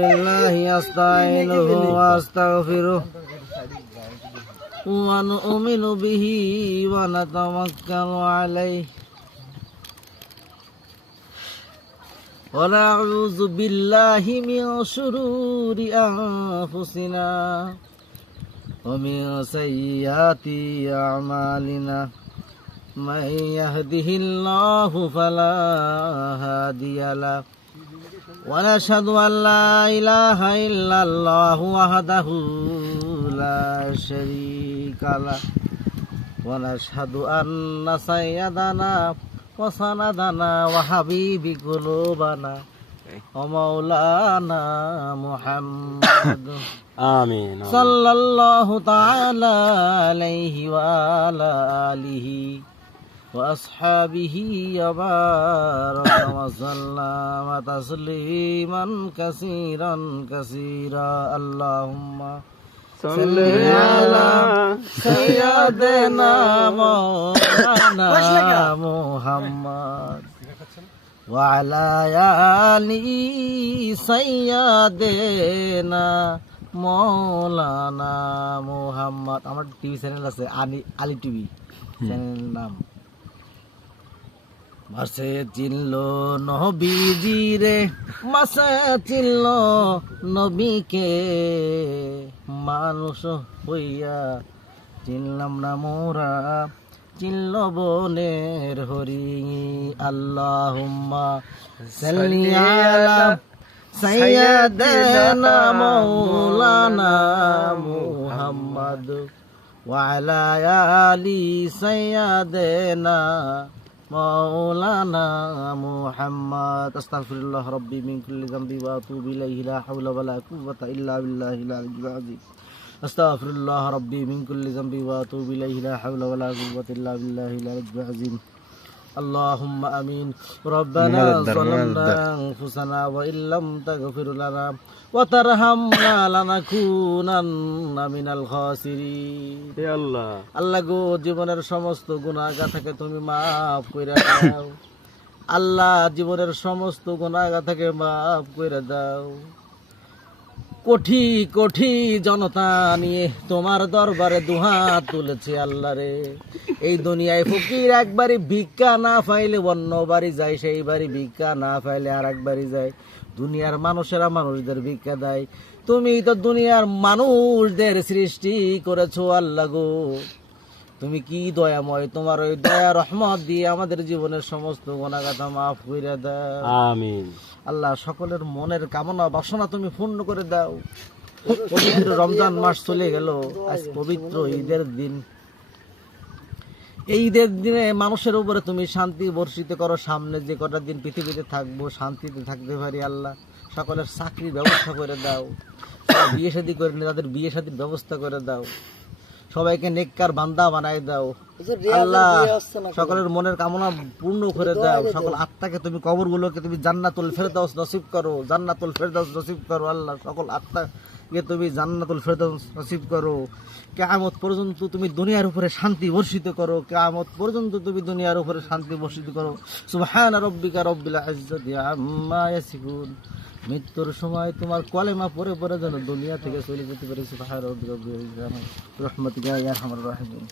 لله أستعينه وأستغفره ونؤمن به ونتوكل عليه ونعوذ بالله من شرور أنفسنا ومن سيئات أعمالنا من يهده الله فلا هادي له ونشهد أن لا إله إلا الله وحده لا شريك له ونشهد أن سيدنا وسندنا وحبيب قلوبنا ومولانا محمد آمين صلى الله تعالى عليه وعلى آله وأصحابه وبارك وسلم تسليما كثيرا كثيرا اللهم صل على سيدنا مولانا محمد وعلى آل سيدنا মৌলানা মুহাম্মদ। আমার TV channel আছে Ali TV channel নাম। মাসে চিনল নবীজি রে, মাসে চিনল নবীকে, মানুষ হইয়া চিনলাম না মোরা, চিনল বনের হরি। আল্লাহুম্মা সাল্লি আলা সাইয়্যিদানা মাওলানা মুহাম্মদ ওয়া আলা আলি সাইয়্যিদানা মাওলানা মুহাম্মদ। আস্তাগফিরুল্লাহ রাব্বি মিন কুল্লি যামবি ওয়া আতুবু ইলাইহি লা হাওলা ওয়া লা কুওয়াতা ইল্লা বিল্লাহিল আলিয়্যিল আযীম। আস্তাগফিরুল্লাহ রাব্বি মিন কুল্লি যামবি ওয়া আতুবু ইলাইহি লা হাওলা ওয়া লা কুওয়াতা ইল্লা বিল্লাহিল আলিয়্যিল আযীম। اللهم آمين. ربنا ظلمنا أنفسنا وإن لم تغفر لنا وترحمنا لنكونن من الخاسرين. يا الله আল্লাহ গো, জীবনের সমস্ত গুনাহগার থেকে তুমি মাফ কইরা দাও। আল্লাহ জীবনের সমস্ত গুনাহগার থেকে মাফ কইরা দাও। কোটি কোটি জনতা নিয়ে তোমার দরবারে দুহাত তুলেছে আল্লাহ রে। এই দুনিয়ায় ফকির একবারই ভিক্ষা না পাইলে অন্য বাড়ি যায়, সেই বাড়ি ভিক্ষা না পাইলে আর এক বাড়ি যায়। দুনিয়ার মানুষেরা মানুষদের ভিক্ষা দেয়, তুমি তো দুনিয়ার মানুষদের সৃষ্টি করেছো আল্লাহ গো। তুমি কি দয়াময়, তোমার ওই দয়া রহমত দিয়ে আমাদের জীবনের সমস্ত গুনাহগাথা মাফ করে দাও আমিন। আল্লাহ সকলের মনের কামনা বাসনা তুমি পূর্ণ করে দাও। পবিত্র রমজান মাস চলে গেল, আজ পবিত্র ঈদের দিন। এই ঈদের দিনে মানুষের উপরে তুমি শান্তি বর্ষিত করো। সামনে যে কটা দিন পৃথিবীতে থাকবো শান্তিতে থাকতে পারি আল্লাহ। সকলের চাকরির ব্যবস্থা করে দাও, বিয়ে শাদী করে তাদের বিয়ে শাদীর ব্যবস্থা করে দাও, সবাইকে নেককার বান্দা বানাই দাও আল্লাহ। সকলের মনের কামনা পূর্ণ করে দাও। সকল আত্মাকে তুমি, কবরগুলোকে তুমি জান্নাতুল ফেরদাউস নসিব করো, জান্নাতুল ফেরদাউস নসিব করো আল্লাহ। সকল আত্মাকে তুমি জান্নাতুল ফেরদাউস নসিব করো। কিয়ামত পর্যন্ত তুমি দুনিয়ার উপরে শান্তি বর্ষিত করো, কিয়ামত পর্যন্ত তুমি দুনিয়ার উপরে শান্তি বর্ষিত করো। সুবহানা রাব্বিকা রাব্বিল ইজ্জাতি আম্মা ইয়াসিফুন। মৃত্যুর সময় তোমার কলেমা পড়ে পড়ে যেন দুনিয়া থেকে চলে যেতে পারে। সুবহানা রাব্বিকা রাব্বিল ইজ্জাতি রহমাতিকা ইয়া আরহামার রাহিমিন।